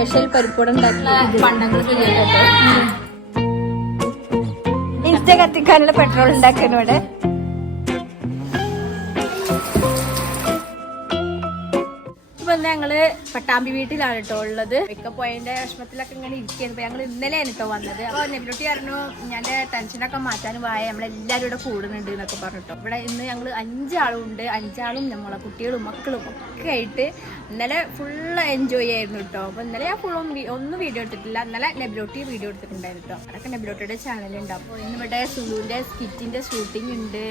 Special പരിപ്പൂട ഉണ്ടാക്കി പണ്ടങ്ങൾ കേട്ടോ. Insta കത്തിക്കാനുള്ള petrol ഉണ്ടാക്കാനോടെ ഞങ്ങള് പട്ടാമ്പി വീട്ടിലാണ് കേട്ടോ ഉള്ളത്. മേക്കപ്പ് പോയതിന്റെ വിഷമത്തിലൊക്കെ ഇങ്ങനെ ഇരിക്കുന്നത്. ഞങ്ങൾ ഇന്നലെയാണ് കേട്ടോ വന്നത്. അപ്പൊ നെബിലോട്ടി പറഞ്ഞു ഞാൻ ടെൻഷനൊക്കെ മാറ്റാനും വായ നമ്മളെല്ലാവരും ഇവിടെ കൂടുന്നുണ്ട് എന്നൊക്കെ പറഞ്ഞിട്ടോ. ഇവിടെ ഇന്ന് ഞങ്ങൾ 5 ആളും ഉണ്ട്. 5 ആളും നമ്മളെ കുട്ടികളും മക്കളും ഒക്കെ ആയിട്ട് ഇന്നലെ ഫുള്ള് എൻജോയ് ആയിരുന്നു കേട്ടോ. അപ്പൊ ഇന്നലെ ഞാൻ ഒന്നും വീഡിയോ എടുത്തിട്ടില്ല. ഇന്നലെ നെബിലോട്ടി വീഡിയോ എടുത്തിട്ടുണ്ടായിരുന്നു കേട്ടോ. അതൊക്കെ നെബിലോട്ടിയുടെ ചാനലുണ്ട്. അപ്പോൾ ഇന്നിവിടെ സുലുവിന്റെ സ്കിറ്റിന്റെ ഷൂട്ടിംഗ് ഉണ്ട്.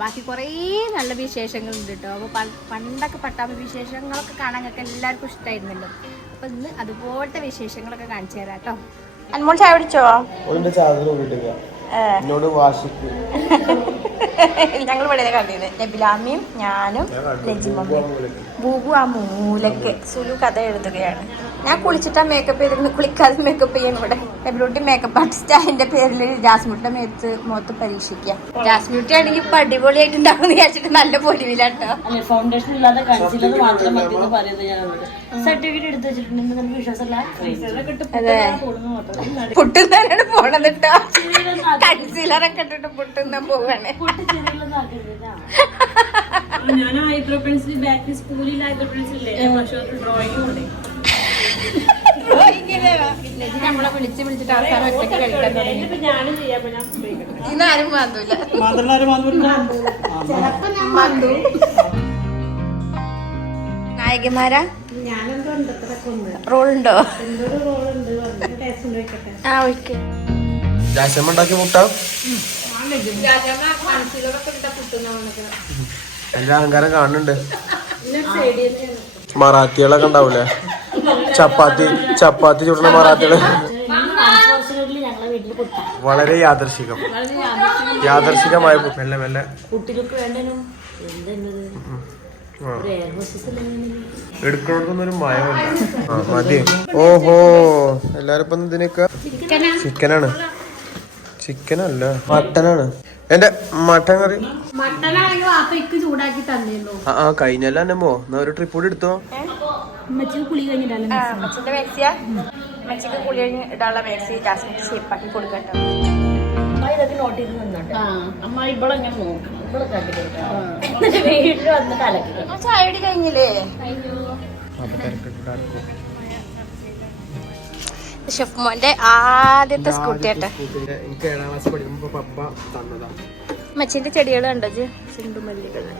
ബാക്കി കുറേ നല്ല വിശേഷങ്ങളുണ്ട് കേട്ടോ. അപ്പോൾ പണ്ടൊക്കെ പട്ടാമ്പി വിശേഷങ്ങളൊക്കെ കാണാൻ ഞങ്ങൾക്ക് എല്ലാവർക്കും ഇഷ്ടമായിരുന്നല്ലോ. അപ്പോൾ ഇന്ന് അതുപോലത്തെ വിശേഷങ്ങളൊക്കെ കാണിച്ചു തരാം കേട്ടോ. അൻമോൾ ചായ പിടിച്ചോ? ഞങ്ങൾ ഇവിടെ കണ്ടിരുന്നത് നബിലാമിയും ഞാനും ലജിമമ്മയും. ബൂബു ആ മൂലക്ക് സുലു കഥ എഴുതുകയാണ്. ഞാൻ കുളിച്ചിട്ടാ മേക്കപ്പ് ചെയ്തിരുന്നു. കുളിക്കാതെ മേക്കപ്പ് ചെയ്യുന്നു. ഇവിടെ നബിലൂട്ടി മേക്കപ്പ് ആർട്ടിസ്റ്റ് അതിന്റെ പേരിൽ ജാസ്മിയുടെ മുഖത്ത് പരീക്ഷിക്കുക. ജാസ്മിട്ടി ആണെങ്കിൽ ഇപ്പൊ അടിപൊളിയായിട്ടുണ്ടാവും വിചാരിച്ചിട്ട് നല്ല പൊലിവിലാട്ടോ. ഫൗണ്ടേഷൻ ഇല്ലാതെ കൺസീലർ മാത്രം മതി എന്ന് പറയുന്നത് ഞാൻ സർട്ടിഫിക്കറ്റ് എടുത്ത് വെച്ചിട്ടുണ്ട്. നമുക്ക് വിശ്വാസമല്ല. പൊട്ടുന്നാണ് പോണത് കേട്ടോ. കൺസീലറൊക്കെ ഇട്ടിട്ട് പൊട്ടുന്ന പോവാണ്. ഞാൻ ഐബ്രോ പെൻസിൽ ബാക്ക് സ്കൂളിൽ ഐബ്രോ പെൻസിൽ ഡ്രോയിങ് നമ്മളെ വിളിച്ചിട്ട് അവസാനം ഒറ്റയ്ക്ക് കഴിക്കാൻ ഇന്നാരും മാന്തൂല. നായികമാരാ റോളുണ്ടോ? ആ ഓക്കെ. എല്ലാ അഹങ്കാരം കാണുന്നുണ്ട്. മറാത്തികളൊക്കെ ഉണ്ടാവൂലേ? ചപ്പാത്തി ചുടുന്ന മറാത്തികള്. വളരെ യാദർശികമായ മെല്ലെ മെല്ലെ എടുക്കണോടൊന്നൊരു മയമില്ല. മതി. ഓഹോ എല്ലാരും ഇപ്പൊ ഇതിനൊക്കെ ചിക്കനാണ്. ചിക്കനല്ല മട്ടനാണ്. എന്റെ മട്ടൻ കറി കഴിഞ്ഞല്ല എന്നമ്മോ. എന്നാ ഒരു ട്രിപ്പ് കൂടി എടുത്തോ. കുളി കഴിഞ്ഞിട്ടാണ് കുളി കഴിഞ്ഞ് ഇടാനുള്ള മാക്സി ജാസ്മിൻ ഷേപ്പാക്കി കൊടുക്കട്ടോ. ചായടി കഴിഞ്ഞില്ലേ? ഷെഫ് മോന്റെ ആദ്യത്തെ സ്കൂട്ടി ആട്ടെ. മച്ചിന്റെ ചെടികൾ കണ്ടോ ചെണ്ടുമല്ലികള്?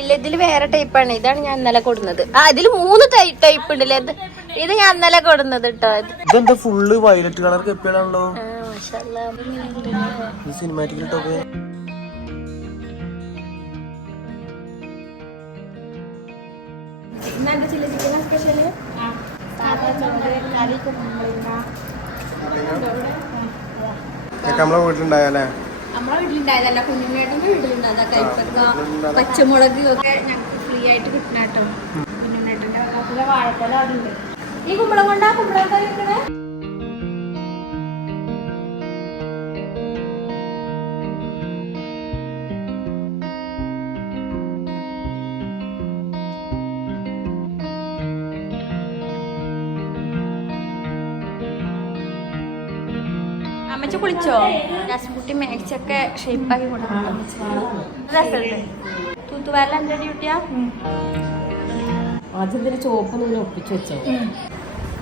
ഇല്ല, ഇതില് വേറെ ടൈപ്പാണ്. ഇതാണ് ഞാൻ ഇന്നലെ കൊടുന്നത്. ഇതില് 3 ടൈപ്പ് ഉണ്ടല്ലേ. ഇത് ഞാൻ ഇന്നലെ കൊടുന്നത് കേട്ടോ. ഇതെന്താ ഫുള്ള് വയലറ്റ് കളർ കെപ്പിയാണല്ലോ. Cinematic top. ഇന്നെന്താ ചില്ലി ചിക്കൻ സ്പെഷ്യല്? നമ്മളെ വീട്ടിലുണ്ടായല്ലേ? നമ്മളെ വീട്ടിലുണ്ടായതല്ല, കുഞ്ഞുണ്ണേട്ടന്റെ വീട്ടിലുണ്ടായതാ. കൈപ്പക്ക പച്ചമുളക് ഒക്കെ ഞങ്ങൾക്ക് ഫ്രീ ആയിട്ട് കിട്ടണ കേട്ടോ. കുഞ്ഞുണ്ണേട്ടന്റെ വാഴത്തല അതുണ്ട്. ഈ കുമ്പളം കൊണ്ടാ കുമ്പളം കറി വെക്കണേ. അമ്മച്ച കുളിച്ചോ? ജാസ്മിൻകുട്ടി മേടിച്ചൊക്കെ ഷേപ്പാക്കി കൊടുക്കണം. രസമുണ്ട്. തൂത്തുവാരല എന്റെ ഡ്യൂട്ടിയാ. ആദ്യം ചോപ്പ് ഒപ്പിച്ചു വെച്ചോ.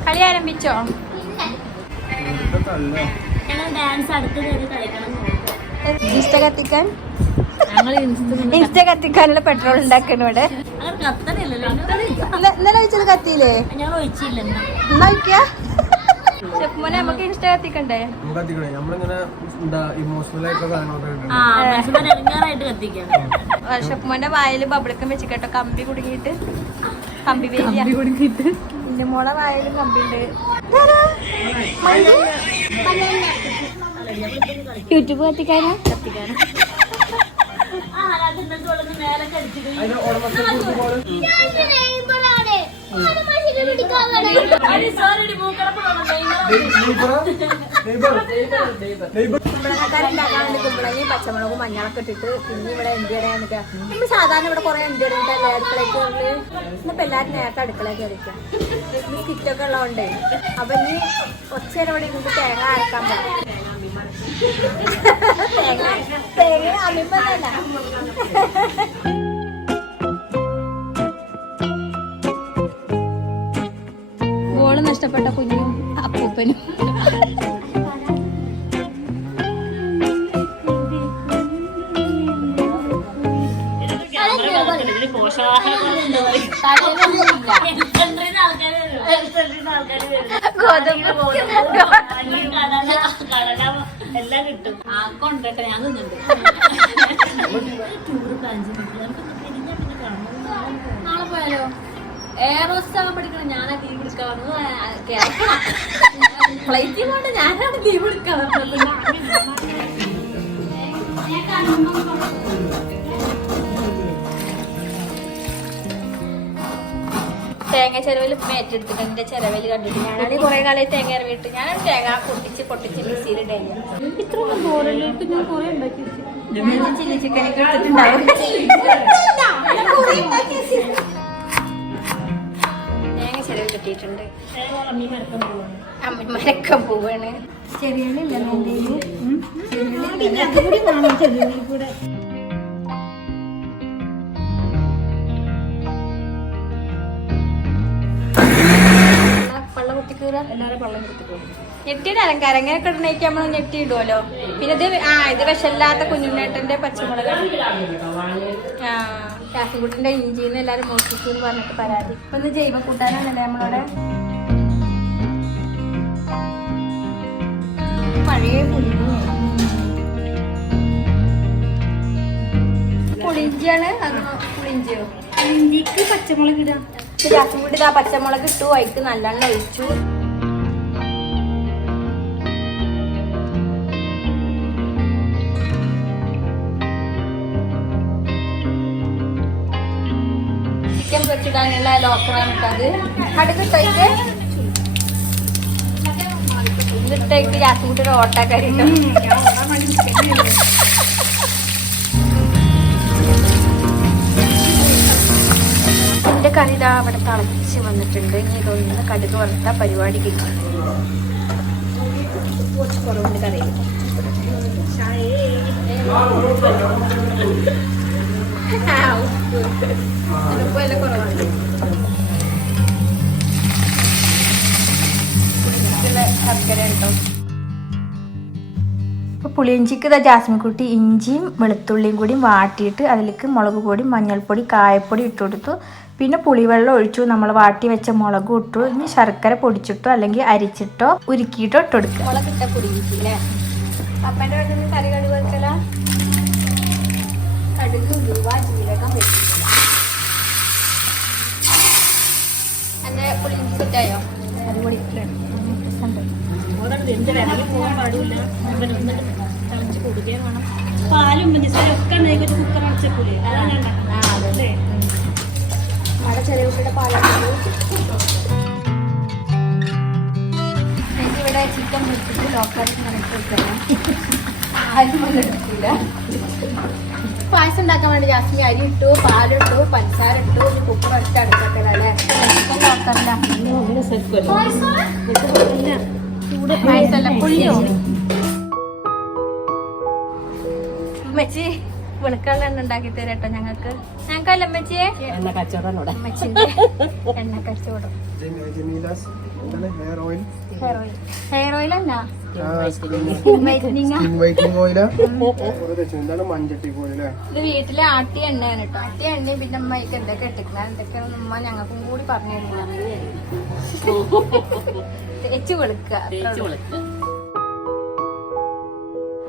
കളി ആരംഭിച്ചോ? ഡാൻസ് അടുത്ത് കളിക്കണം. ഇൻസ്റ്റ കത്തിക്കാനുള്ള പെട്രോൾ ഉണ്ടാക്കണം ഇവിടെ. ഇന്നലെ വെച്ചത് കത്തിയില്ലേ? ഞാൻ ഒഴിച്ചില്ല. എന്നാ വയ്ക്കാ ഷെഫ്മോനെ നമുക്ക് ഇൻസ്റ്റ കത്തിക്കണ്ടേ? ഷെഫ്മോന്റെ വായില് ബബിളക്കം വെച്ചിട്ടോ. കമ്പി കുടുങ്ങിയിട്ട് എന്റെ മോളെ വായിലും കമ്പിണ്ട്. യൂട്യൂബ് കത്തിക്കാനാ? കുമ്പളങ്ങക്കാരി ഉണ്ടാക്കാൻ വേണ്ടി കുമ്പളങ്ങയും പച്ചമുളകും മഞ്ഞളൊക്കെ ഇട്ടിട്ട് പിന്നെ ഇവിടെ എന്തിടയാന്നൊക്കെ നമ്മൾ സാധാരണ ഇവിടെ കുറെ എന്തിടയിട്ടല്ലേ അടുക്കളയ്ക്ക് വന്ന് ഇന്നിപ്പോ എല്ലാവരും നേരത്തെ അടുക്കളയിൽ കയറിക്കാം കിറ്റൊക്കെ ഉള്ളതുകൊണ്ടേ അപ്പൊ ഇനി ഒച്ചേരം ഇവിടെ ഇരുന്നിട്ട് തേങ്ങ അരക്കാൻ പറ്റും തേങ്ങ അമ്മിപ്പല്ല ഗോള് നഷ്ടപ്പെട്ട കുഞ്ഞും അപ്പൂപ്പനും എല്ലാം കിട്ടും കൊണ്ടട്ടെ ഞാൻ നിന്നുണ്ട് നാളെ പോയാലോ എയറോസ്റ്റാൻ പഠിക്കണം ഞാനാ ലീവ് എടുക്കാൻ ഫ്ലൈറ്റിൽ പോകണ്ട ഞാനാണ് ലീവ് എടുക്കാൻ തേങ്ങ ചെലവിൽ ഏറ്റെടുത്തിട്ട് എന്റെ ചെലവിൽ കണ്ടിട്ട് ഞാനാണെങ്കിൽ കുറെ കാലമായി തേങ്ങ ഇറങ്ങിയിട്ട് ഞാനാണ് തേങ്ങ പൊട്ടിച്ച് മിക്സിയിൽ ഇടയില്ല ഇത്രയൊന്നും പോരല്ലോ ഞാൻ കുറെ ഉണ്ടാക്കി ചില്ലി ചിക്കൻ ഒക്കെ എടുത്തിട്ടുണ്ടാവും തേങ്ങ ചെലവ് കിട്ടിയിട്ടുണ്ട് അമ്മ പോവാണ് ചെറിയ കൂടെ ഞെട്ടിയുടെ അലങ്കാരം അങ്ങനെയൊക്കെ ഇടണേക്ക് നമ്മൾ ഞെട്ടിയിടുമല്ലോ പിന്നെ ഇത് ഇത് വിഷമില്ലാത്ത കുഞ്ഞുണ്ണേട്ടന്റെ പച്ചമുളക് കാഫിക്കുട്ടിന്റെ ഇഞ്ചിന്ന് എല്ലാരും മോഷിച്ചു എന്ന് പറഞ്ഞിട്ട് പരാതി ഇപ്പൊ ഒന്ന് ജൈവ കൂട്ടാനാണല്ലേ നമ്മളവിടെ പഴയ പുളിഞ്ചിയാണ് അത് പുളിഞ്ചിയോ പുളിഞ്ചിക്ക് പച്ചമുളക് ഇടാം ജാസ്മിൻകുട്ടി ഇതാ പച്ചമുളക് ഇട്ടു അതിക്ക് നല്ലെണ്ണ ഒഴിച്ചു ചിക്കൻ പൊരിച്ചിടാനുള്ള ലോക്കറാണ് ഇട്ടത് അടുത്തിട്ടേക്ക് ഇതിട്ടേക്ക് ജാസ്മിൻകുട്ടി ഓട്ടക്കറി എന്റെ കറി ഇതാ അവിടെ തിളച്ച് വന്നിട്ടുണ്ട് ഇനി ഇതൊന്ന് കടുക് വറുത്ത പരിപാടി കിട്ടും കുറവുണ്ട് കറി കുറവാണ് ശർക്കര കേട്ടോ അപ്പോൾ പുളിയിഞ്ചിക്ക് ഇതാ ജാസ്മിൻകുട്ടി ഇഞ്ചിയും വെളുത്തുള്ളിയും കൂടി വാട്ടിയിട്ട് അതിലേക്ക് മുളക് പൊടി മഞ്ഞൾപ്പൊടി കായപ്പൊടി ഇട്ട് കൊടുത്തു പിന്നെ പുളിവെള്ളം ഒഴിച്ചു നമ്മൾ വാട്ടി വെച്ച മുളക് ഇട്ടു ഇനി ശർക്കര പൊടിച്ചിട്ടോ അല്ലെങ്കിൽ അരിച്ചിട്ടോ ഉരുക്കിയിട്ടോ ഇട്ട് കൊടുക്കുക മുളകിട്ട പുളിയിഞ്ചി അല്ലേ അപ്പൻ്റെ വീട്ടിൽ കറി കടുക് വെക്കല കടുക് ഉലുവ ജീരകം വെച്ചില്ല എൻ്റെ പുളിയിഞ്ചി സെറ്റായോ അടിപൊളി പാലും ഒക്കെ കുക്കർ അടച്ചക്കൂലേ അതാണ് മഴ ചെറിയ പാലാണ് എനിക്കിവിടെ ചിക്കൻ വെച്ചിട്ട് ലോക്കായിട്ട് എടുക്കണം ആരും എടുക്കില്ല പായസം ഉണ്ടാക്കാൻ വേണ്ടി ജാസ്മി അരി ഇട്ടു പാലിട്ടു പഞ്ചസാര ഇട്ടു ഒരു കുക്കർ അടിച്ച് അടച്ചല്ലേ ചിക്കൻ ലോക്കറില്ല പായസമല്ല പുളിയോ അമ്മച്ചി വെളുക്കള്ള എണ്ണ ഉണ്ടാക്കി തരട്ടോ ഞങ്ങൾക്കല്ല അമ്മച്ചിയെ അമ്മച്ചിന്റെ എണ്ണ കച്ചവടം ഹെയർ ഓയിൽ അല്ല ഇത് വീട്ടിലെ ആട്ടിയ എണ്ണയാണ് കേട്ടോ ആട്ടിയ എണ്ണയും പിന്നെ അമ്മയ്ക്ക് എന്തൊക്കെ ഇട്ടിക്കണം എന്തൊക്കെയാണെന്ന് ഉമ്മ ഞങ്ങൾക്കും കൂടി പറഞ്ഞു തേച്ച് വെളുക്കുക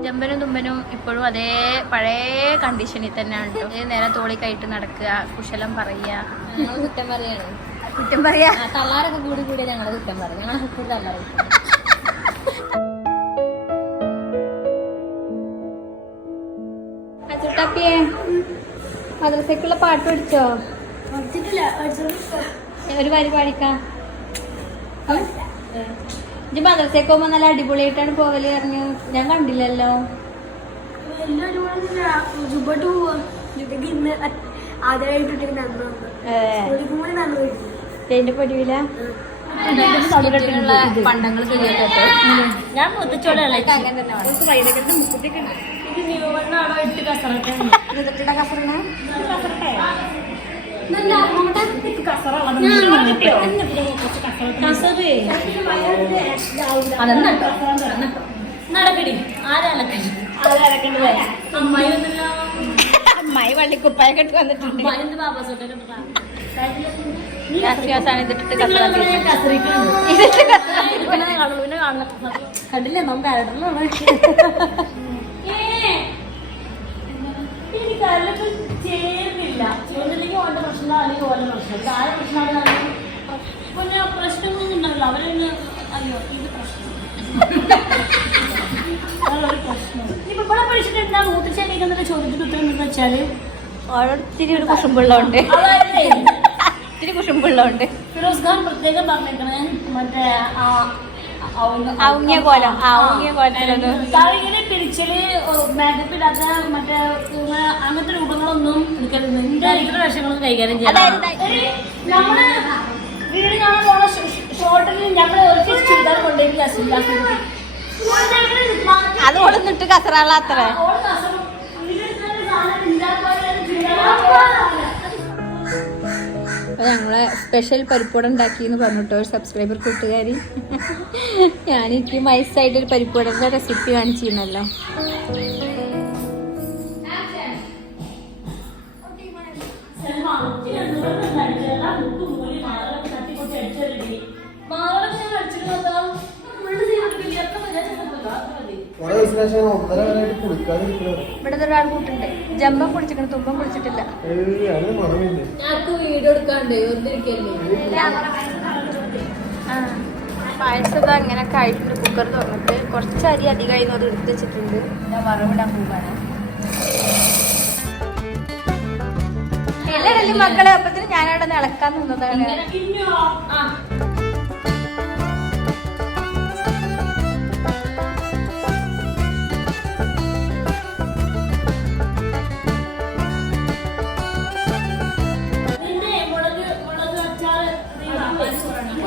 ജമ്പനും തുമ്പനും ഇപ്പോഴും അതേ പഴയ കണ്ടീഷനിൽ തന്നെയാണ് കേട്ടോ നേരെ തോളിക്കായിട്ട് നടക്കുക കുശലം പറയുക കുറ്റം പറയാണ് കുറ്റം പറയാ തള്ളാരൊക്കെ കൂടി കൂടിയ ഞങ്ങള് കുറ്റം പറയും ഞങ്ങളെ തള്ളാറ് അച്ചുട്ടപ്പിയെ മദ്രസക്കുള്ള പാട്ട് പഠിച്ചോ ഒരു വരി പാടിക്കാം ഇത് മദ്രസയ്ക്ക് പോകുമ്പോ നല്ല അടിപൊളിയായിട്ടാണ് പോവല് പറഞ്ഞു. ഞാൻ കണ്ടില്ലല്ലോ. എന്റെ പൊടിവില പണ്ടങ്ങൾ ഞാൻ മുത്തച്ചോളല്ലേ അങ്ങനെ നടക്കടി അമ്മായി വള്ളിക്കുപ്പായ കെട്ടി വന്നിട്ടുണ്ട്. കണ്ടില്ലേ നമുക്ക് ചേർന്നില്ല. ചേർന്നില്ലെങ്കിൽ ഓന്റെ പ്രശ്നം അല്ലെങ്കിൽ ഓന്റെ പ്രശ്നം. ഇത് ആരെ പ്രശ്നമാണ്? പിന്നെ പ്രശ്നങ്ങളൊന്നും ഉണ്ടാവില്ല. അവരൊന്ന് അയ്യോ ഇത് പ്രശ്നം അതൊരു പ്രശ്നം. ഇപ്പൊ ഇവിടെ പഠിച്ചിട്ട് എന്താ മൂത്രശേഖരിക്കുന്നതിന്റെ ചോദ്യത്തിന് ഉത്തരം എന്താ വെച്ചാല് ഓരോരുത്തിരി ഒരു കുശുമ്പുള്ളതുണ്ട്, ഇത്തിരി കുശുമ്പുള്ളതുണ്ട്. ഫിറോസ് ഖാൻ പ്രത്യേകം പറഞ്ഞേക്കണേ മറ്റേ ഔങ്ങിയ കോലത്തിലൊന്നും തലയില് പിടിച്ചല് മേക്കപ്പ് ഇടാത്ത മറ്റേ അങ്ങനത്തെ രൂപങ്ങളൊന്നും എടുക്കരുത്. എന്റെ അരികളുടെ വേഷങ്ങളൊന്നും കൈകാര്യം ചെയ്യാം. നമ്മള് വീട് കാണാൻ പോണ ഷോട്ടിൽ നമ്മള് ഒരു ചുരിദാർ കൊണ്ടുപോയി അത് കൊടുത്തിട്ട് കസറാളാത്ര. ഞങ്ങളെ സ്പെഷ്യൽ പരിപ്പുവട ഉണ്ടാക്കിയെന്ന് പറഞ്ഞിട്ടോ ഒരു സബ്സ്ക്രൈബർ കൂട്ടുകാരി. ഞാനെനിക്ക് മൈസായിട്ടൊരു പരിപ്പുവടയുടെ റെസിപ്പി കാണിച്ചിരുന്നല്ലോ. ഇവിടെ ഒരാൾ കൂട്ടുണ്ട്. ജമ്പം കുടിച്ചിട്ടുണ്ട്, തുമ്പം കുടിച്ചിട്ടില്ല. വീഡിയോ എടുക്കാണ്ട് പായസം അങ്ങനെ കഴിച്ചിട്ട് കുക്കർ തുറന്നിട്ട് കുറച്ച് അരി അധികമായി അത് എടുത്ത് വെച്ചിട്ടുണ്ട്. ഞാൻ വറവിടാൻ പോകാണ്. എല്ലാവരും മക്കളെ അപ്പത്തിന് ഞാനവിടെ ഇളക്കാൻ നിന്നതാണ്.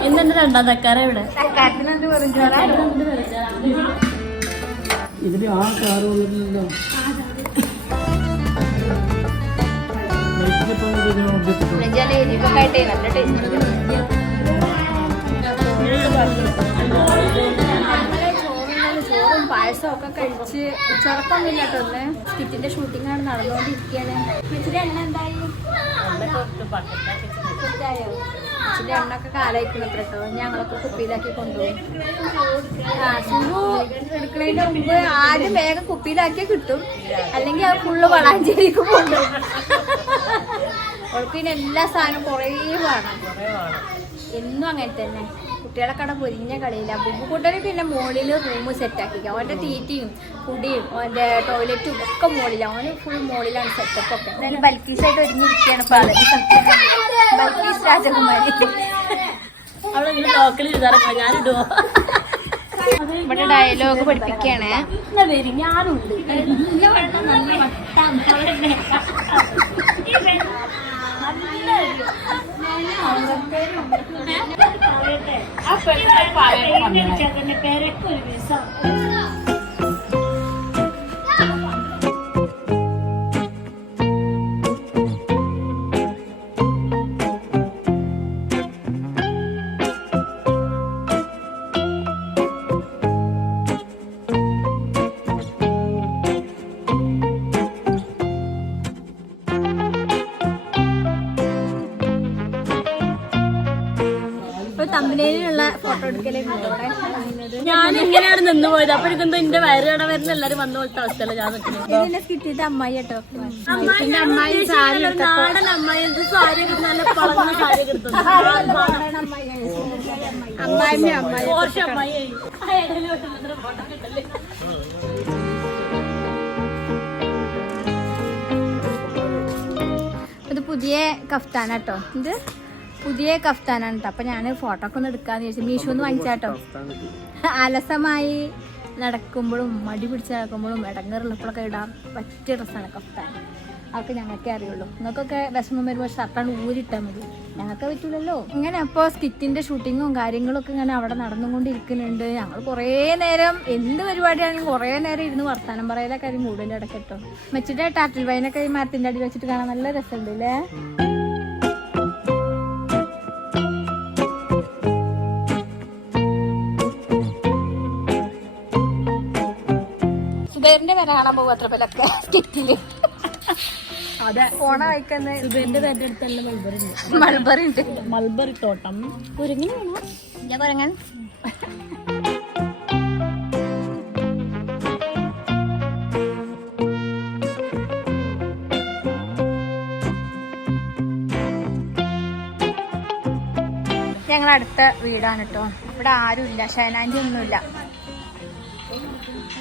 എന്നെ രണ്ടാം തക്കാര ഇവിടെ തക്കാരത്തിനെന്ത് വെറുഞ്ചോറാ? ഇതില് ആ കാറ് വന്നിട്ടില്ലല്ലോ. എരിവൊക്കെ ആയിട്ടേ നല്ല ടേസ്റ്റ്. ചോറും പായസവും ഒക്കെ കഴിച്ച് ഉച്ചറക്കൊന്നുമില്ല കേട്ടോ. ഒന്ന് സ്കിറ്റിന്റെ ഷൂട്ടിംഗ് ആണ് നടന്നുകൊണ്ടിരിക്കുകയാണ്. ചേച്ചിയുടെ എണ്ണ എന്തായി? ചേച്ചിന്റെ എണ്ണ ഒക്കെ കാലായിക്കണത്ര കേട്ടോ. ഞങ്ങളൊക്കെ കുപ്പിയിലാക്കി കൊണ്ടുപോകും. സുഖു എടുക്കുന്നതിന് മുമ്പ് ആദ്യം വേഗം കുപ്പിയിലാക്കിയേ കിട്ടും, അല്ലെങ്കിൽ അത് ഫുള്ള് വളാഞ്ചേരിക്ക് കൊണ്ടുപോകും. അവൾക്ക് പിന്നെ എല്ലാ സാധനവും കുറേ വേണം. എന്നും അങ്ങനെ തന്നെ. കുട്ടികളെ കട പൊരിഞ്ഞ കളിയില്ല. ബുബുക്കുട്ടന് പിന്നെ മോളിൽ റൂം സെറ്റാക്കിക്കാം. അവൻ്റെ തീറ്റയും കുടിയും അവൻ്റെ ടോയ്ലറ്റും ഒക്കെ മോളിലാണ്. അവന് ഫുൾ മോളിലാണ് സെറ്റപ്പ് ഒക്കെ. എന്നാലും ബൽക്കീസായിട്ട് ഒരുങ്ങിയിരിക്കുകയാണ്. ബൽക്കീസ് രാജകുമാരി ഞാനിടുവോ? ഇവിടെ ഡയലോഗ് പഠിപ്പിക്കുകയാണ്. ഞാനുണ്ട് പേരൊക്കെ ഒരു വിസം. തമ്പനയിലുള്ള ഫോട്ടോ എടുക്കലേ ഞാൻ ഇങ്ങനെയാണ് നിന്ന് പോയത്. അപ്പൊ എനിക്കെന്തോ എന്റെ വയറ് കട വരുന്ന എല്ലാരും വന്ന പോലത്തെ അവസ്ഥയല്ല ഞാൻ നിൽക്കുന്നത്. കിട്ടിയത് അമ്മായി കേട്ടോ. അമ്മായി നാടൻ അമ്മായി എന്ത് സാരി നല്ല പളങ്ങ സാരി എടുത്തത്. അമ്മായി അമ്മായി മോശം അമ്മായി. ഇത് പുതിയ കഫ്താന കേട്ടോ. ഇത് പുതിയ കഫ്താനാണ് കേട്ടോ. അപ്പൊ ഞാൻ ഫോട്ടോ ഒക്കെ ഒന്ന് എടുക്കാന്ന് ചോദിച്ചു. മീഷോന്ന് വാങ്ങിച്ചാട്ടോ. അലസമായി നടക്കുമ്പോഴും മടി പിടിച്ച് നടക്കുമ്പോഴും ഇടങ്ങറുള്ളപ്പോഴൊക്കെ ഇടാൻ പറ്റിയ ഡ്രസ്സാണ് കഫ്താൻ. അതൊക്കെ ഞങ്ങൾക്കേ അറിയുള്ളൂ. നിങ്ങൾക്കൊക്കെ വിഷമം വരുമ്പോൾ ഷർട്ടാണ് ഊരിട്ടാൽ മതി, ഞങ്ങൾക്ക് പറ്റൂലല്ലോ. ഇങ്ങനെ അപ്പോൾ സ്കിറ്റിന്റെ ഷൂട്ടിങ്ങും കാര്യങ്ങളും ഒക്കെ ഇങ്ങനെ അവിടെ നടന്നുകൊണ്ടിരിക്കുന്നുണ്ട്. ഞങ്ങൾ കുറേ നേരം എന്ത് പരിപാടിയാണെങ്കിലും കുറേ നേരം ഇരുന്ന് വർത്താനം പറയലൊക്കെ കാര്യം കൂടുതൽ ഇടയ്ക്കെട്ടോ. മെച്ചിട്ട് ടാറ്റിൽ വൈനൊക്കെ ഈ മരത്തിന്റെ അടി വെച്ചിട്ട് കാണാൻ നല്ല രസമുണ്ട് അല്ലേ. സുബൈറിന്റെ പേരെ കാണാൻ പോകും അത്ര പേരൊക്കെ സ്കിറ്റില്. അതെ, ഫോണ വായിക്കുന്ന സുബേറിന്റെ പേരുടെ അടുത്തല്ല മൾബറി ഉണ്ട്. മൾബറി തോട്ടം. കുരങ്ങി വേണോ? ഞാൻ കുരങ്ങൻ. ഞങ്ങളടുത്ത വീടാണ് കേട്ടോ. ഇവിടെ ആരുമില്ല, ഷൈനാൻറ്റി ഒന്നുമില്ല.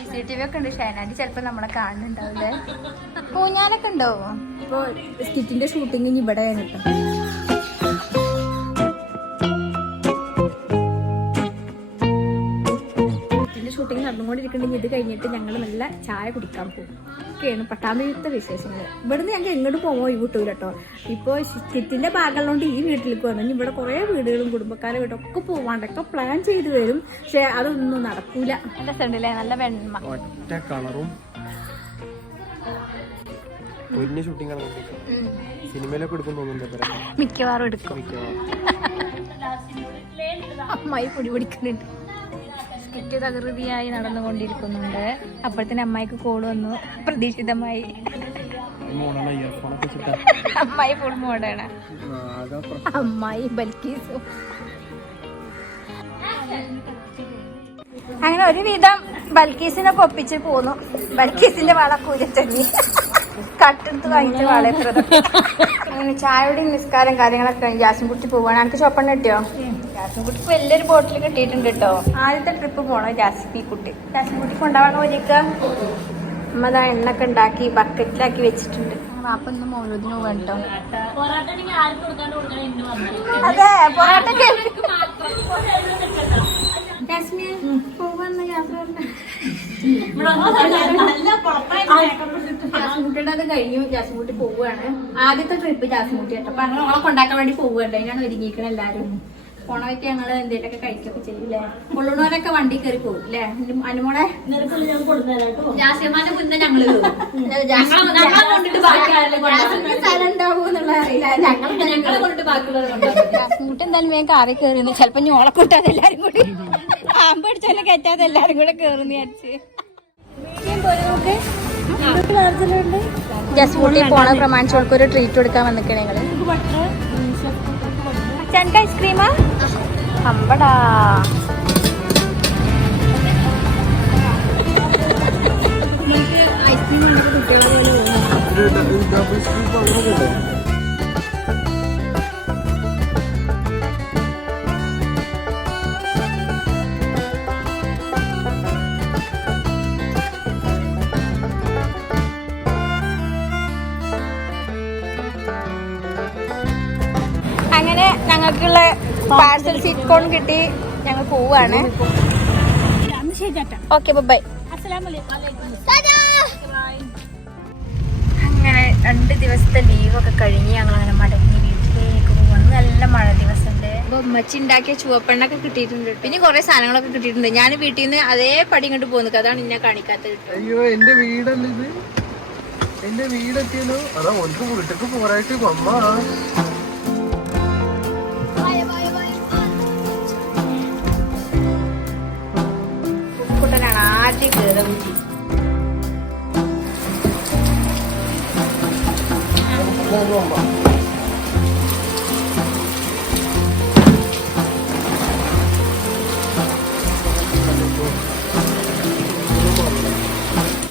CCTV ഒക്കെ ഉണ്ട്. ഷൈനാൻറ്റി ചിലപ്പോൾ നമ്മളെ കാണുന്നുണ്ടാവില്ലേ. ഊഞ്ഞാലൊക്കെ ഉണ്ടോ? ഇപ്പോൾ സ്കിറ്റിന്റെ ഷൂട്ടിങ് ഇനി ഇവിടെയാണ് കേട്ടോ. സ്കിറ്റിന്റെ ഷൂട്ടിങ് നടന്നുകൊണ്ടിരിക്കുന്നുണ്ടെങ്കിൽ ഇത് കഴിഞ്ഞിട്ട് ഞങ്ങൾ നല്ല ചായ കുടിക്കാൻ പോകും. ഒക്കെയാണ് പട്ടാമ്പിത്തെ വിശേഷങ്ങൾ. ഇവിടുന്ന് ഞങ്ങൾക്ക് എങ്ങോട്ട് പോകുമ്പോൾ ഈ കിട്ടൂല കേട്ടോ. ഇപ്പോൾ സ്കിറ്റിന്റെ ഭാഗമുള്ളതുകൊണ്ട് ഈ വീട്ടിലേക്ക് വന്നു. ഇനി ഇവിടെ കുറേ വീടുകളും കുടുംബക്കാരെ വീടൊക്കെ പോവാണ്ടൊക്കെ പ്ലാൻ ചെയ്ത് വരും. പക്ഷെ അതൊന്നും നടക്കൂല. നല്ല രസമുണ്ടല്ലേ, നല്ല വെണ്മ. ഒറ്റ കളറും ഷൂട്ടിംഗ് സിനിമയിലൊക്കെ എടുക്കും തോന്നുന്നുണ്ട്. മിക്കവാറും എടുക്കും. അമ്മായി പൊടി പിടിക്കുന്നുണ്ട്. സ്കിറ്റ് തകൃതിയായി നടന്നുകൊണ്ടിരിക്കുന്നുണ്ട്. അപ്പോഴത്തേന് അമ്മായിക്ക് കോൾ വന്നു പ്രതീക്ഷിതമായി. അമ്മായി ഫുൾ മോഡാണ്. അമ്മായി ബൽക്കീസും. അങ്ങനെ ഒരുവിധം ബൽക്കീസിനൊക്കെ ഒപ്പിച്ച് പോന്നു. ബൽക്കീസിന്റെ വള പൂജത്തന്നി കട്ടെടുത്ത് വാങ്ങിച്ച വള എത്ര. അങ്ങനെ ചായയുടെയും നിസ്കാരം കാര്യങ്ങളൊക്കെ കഴിഞ്ഞ് ജാസ്മിൻകുട്ടി പോവാണ്. എനിക്ക് ചോപ്പണ്ണ കിട്ടിയോ? ജാസ്മിൻകുട്ടിക്ക് വലിയൊരു ബോട്ടിൽ കിട്ടിയിട്ടുണ്ട് കേട്ടോ. ആദ്യത്തെ ട്രിപ്പ് പോണോ ജാസ്മിൻകുട്ടി. ജാസ്മിൻകുട്ടി കൊണ്ടുപോകണ ഒരിക്കൽ അമ്മ എണ്ണൊക്കെ ഉണ്ടാക്കി ബക്കറ്റിലാക്കി വെച്ചിട്ടുണ്ട്. വാപ്പ ഇന്ന് മൗലൂദിന് പോവാൻ കേട്ടോ. അതെ, പൊറാട്ട ജാസ്മിൻകുട്ടിയുടെ അത് കഴിഞ്ഞു. ജാസ്മിൻകുട്ടി പോവുകയാണ്. ആദ്യത്തെ ട്രിപ്പ് ജാസ്മിൻകുട്ടി കേട്ടോ. അപ്പൊ അങ്ങനെ ഓളെ കൊണ്ടാക്കാൻ വേണ്ടി പോവുകയുണ്ട്. അതിനാണ് ഒരുങ്ങിക്കണം എല്ലാരും. പോണവയ്ക്ക് ഞങ്ങള് എന്തെങ്കിലുമൊക്കെ കഴിക്കൊക്കെ ചെയ്യൂലേ. കൊള്ളുന്നവരൊക്കെ വണ്ടി കയറി പോകും അല്ലേ അനുമോളെ. ജാസ്യമാന്റെ മുന്നേ ഞങ്ങള് സ്ഥലം ഉണ്ടാവൂന്നുള്ള അറിയില്ല. ഞങ്ങളെ കൊണ്ടിട്ട് ബാക്കിയുള്ളത് കൊണ്ടുപോകും. ജാസ്മിൻകുട്ടി എന്തായാലും വേഗം കാറി കയറിയെന്ന്. ചിലപ്പോ ഞോളെ കൂട്ടാതെ എല്ലാരും കൂടി പാമ്പടിച്ചാലും കയറ്റാതെ എല്ലാരും കൂടെ കയറുന്ന വിചാരിച്ച്. ജാസ്മിൻകുട്ടി പോണ പ്രമാണിച്ചോൾക്ക് ഒരു ട്രീറ്റ് കൊടുക്കാൻ വന്നിക്കണേ ഞങ്ങള്. ചനക്ക് ഐസ്ക്രീമാ അമ്പടാ. അങ്ങനെ ഞങ്ങൾക്കുള്ള പാഴ്സൽ സ്വീറ്റ് കോൺ കിട്ടി. ഞങ്ങൾ പോവാണ്. Okay bye. അങ്ങനെ 2 ദിവസത്തെ ലീവൊക്കെ കഴിഞ്ഞ് ഞങ്ങൾ അങ്ങനെ മടങ്ങി വീട്ടിലേക്ക് പോവാണ്. നല്ല മഴ ദിവസമുണ്ട്. അപ്പൊ ഉമ്മച്ചി ഉണ്ടാക്കിയ ചുവപ്പെണ്ണൊക്കെ കിട്ടിയിട്ടുണ്ട്. പിന്നെ കുറെ സാധനങ്ങളൊക്കെ കിട്ടിയിട്ടുണ്ട്. ഞാൻ വീട്ടിൽ നിന്ന് അതേ പടി ഇങ്ങോട്ട് പോകുന്നു. അതാണ് ഇന്നെ കാണിക്കാത്തത്. അയ്യോ എന്റെ വീടല്ലേ ഇത്. എന്റെ വീടൊക്കെയല്ലോ. അതാ ഒന്നും വീട്ടിലേക്ക് പോരായിട്ട് അമ്മ കുട്ടനാണ് ആദ്യം കയറി വീട്ടിൽ.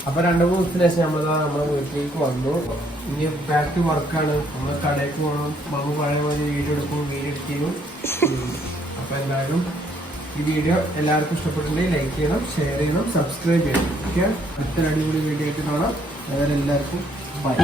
അപ്പൊ 2 ദിവസത്തിന് ശേഷം നമ്മളെ വീട്ടിലേക്ക് വന്നു. ഇനി ബാക്ക് ടു വർക്കാണ്. നമ്മള് കടയിലേക്ക് പോകണം. മമ്മ പഴയ പോലെ വീഡിയോ എടുത്തിരുന്നു. അപ്പൊ എല്ലാവരും ഈ വീഡിയോ എല്ലാവർക്കും ഇഷ്ടപ്പെട്ടിട്ടുണ്ടെങ്കിൽ ലൈക്ക് ചെയ്യണം, ഷെയർ ചെയ്യണം, സബ്സ്ക്രൈബ് ചെയ്യണം. ഓക്കെ, അടുത്ത അടിപൊളി വീഡിയോ ആയിട്ട് കാണാം. എല്ലാവർക്കും ബൈ.